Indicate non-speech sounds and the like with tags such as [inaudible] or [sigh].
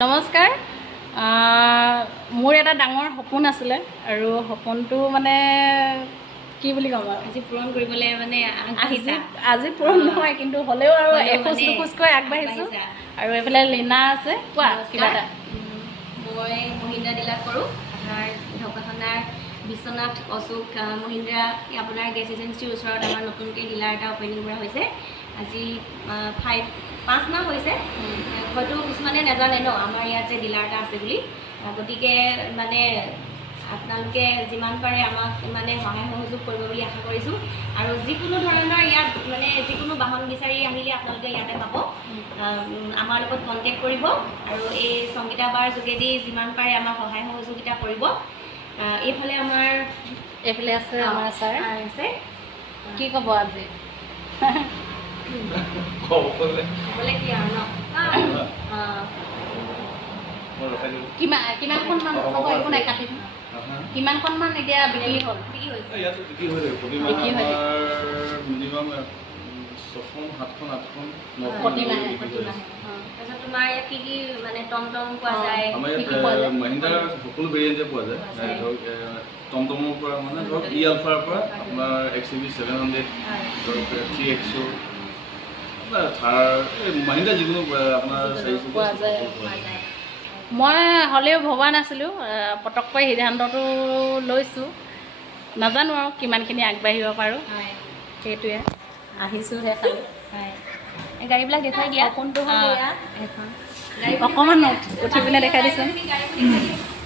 নমস্কাৰ। মোৰ এটা ডাঙৰ সপোন আছিলে আৰু সপোনটো মানে কি বুলি ক'ম আৰু? আজি পূৰণ কৰিবলৈ মানে আজি আহিছা। আজি পূৰণ নহয় কিন্তু হ'লেও আৰু এখোজ দুখোজকৈ আগবাঢ়িছোঁ। আৰু এইফালে লীনা আছে। কোৱা কিবা এটা? মই মহিন্দ্ৰা ডিলাৰত কৰোঁ। আপোনাৰ ঢকুৱাখানাৰ বিশ্বনাথ অশোক মহিন্দ্ৰা আপোনাৰ গেছ এজেঞ্চিৰ ওচৰত আমাৰ নতুনকৈ ডিলাৰ এটা অপেনিং কৰা হৈছে। আজি ফাইভ পাঁচ মাহ হৈছে। হয়তো কিছুমানে নাজানে ন আমাৰ ইয়াত যে ডিলাৰ এটা আছে বুলি। গতিকে মানে আপোনালোকে যিমান পাৰে আমাক মানে সহায় সহযোগ কৰিব বুলি আশা কৰিছোঁ। আৰু যিকোনো ধৰণৰ ইয়াত মানে যিকোনো বাহন বিচাৰি আহিলে আপোনালোকে ইয়াতে পাব। আমাৰ লগত কণ্টেক্ট কৰিব। আৰু এই সংগীতা বাৰ যোগেদি যিমান পাৰে আমাক সহায় সহযোগিতা কৰিব। এইফালে আমাৰ এইফালে আছে আমাৰ ছাৰ। আছে। কি ক'ব আজি? [laughs] ক'বলৈ ক'বলৈ কি আৰু ন অঁ মই ৰখাই দিলোঁ কিমান কিমানখনমান হ'ব একো নাই কাটি দিম। কিমানখনমান এতিয়া বিক্ৰী হ'ল কি হৈছে ইয়াতো বিক্ৰী হৈ থাকে প্ৰতি মাহে বিক্ৰী হৈ থাকে। আমাৰ মিনিমাম ছখন সাতখন আঠখন নখন প্ৰতিমাহে এনেকৈ বিক্ৰী হৈ প্ৰতিমাহে আছে। অঁ। তাৰপিছত তোমাৰ ইয়াত কি কি মানে টমটম পোৱা অঁ। যায় আমাৰ কি ইয়াত কি পোৱা যায়? এ, মহিন্দ্ৰাৰ সকলো ভেৰিয়েণ্টে পোৱা যায় পোৱা যায়। এ, ধৰক এ, টমটমৰ পৰা মানে ধৰক ই আলফাৰ পৰা আপোনাৰ X U V seven hundred ধৰক থ্ৰী এক্সো থাৰ এই মহিন্দ্ৰা যিকোনো আপোনাৰ পোৱা যায়। মই হ'লেও ভবা নাছিলোঁ পটককৈ সিদ্ধান্তটো লৈছোঁ। নাজানো আৰু কিমানখিনি আগবাঢ়িব পাৰোঁ। হয়। সেইটোৱে আহিছোঁহে খালি। হয়। এই গাড়ীবিলাক দেখুৱাই দিয়া। এখন। অকণমান উঠি পিনে দেখাই দেখাই দিয়া।